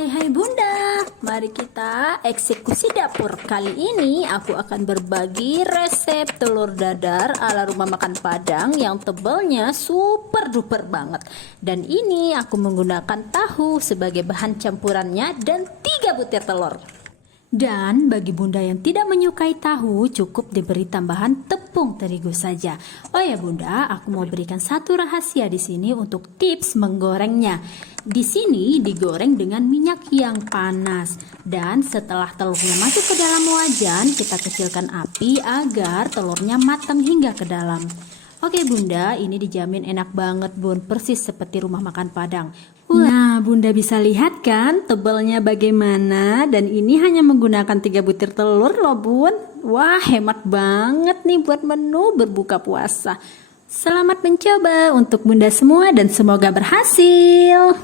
Hai Bunda, mari kita eksekusi dapur. Kali ini aku akan berbagi resep telur dadar ala rumah makan Padang yang tebalnya super duper banget. Dan ini aku menggunakan tahu sebagai bahan campurannya dan 3 butir telur. Dan bagi Bunda yang tidak menyukai tahu, cukup diberi tambahan tepung terigu saja. Oh ya Bunda, aku mau berikan satu rahasia di sini untuk tips menggorengnya. Di sini digoreng dengan minyak yang panas. Dan setelah telurnya masuk ke dalam wajan, kita kecilkan api agar telurnya matang hingga ke dalam. Oke Bunda, ini dijamin enak banget Bun, persis seperti rumah makan Padang. Nah Bunda bisa lihat kan tebalnya bagaimana, dan ini hanya menggunakan 3 butir telur loh Bun. Wah hemat banget nih buat menu berbuka puasa. Selamat mencoba untuk Bunda semua dan semoga berhasil.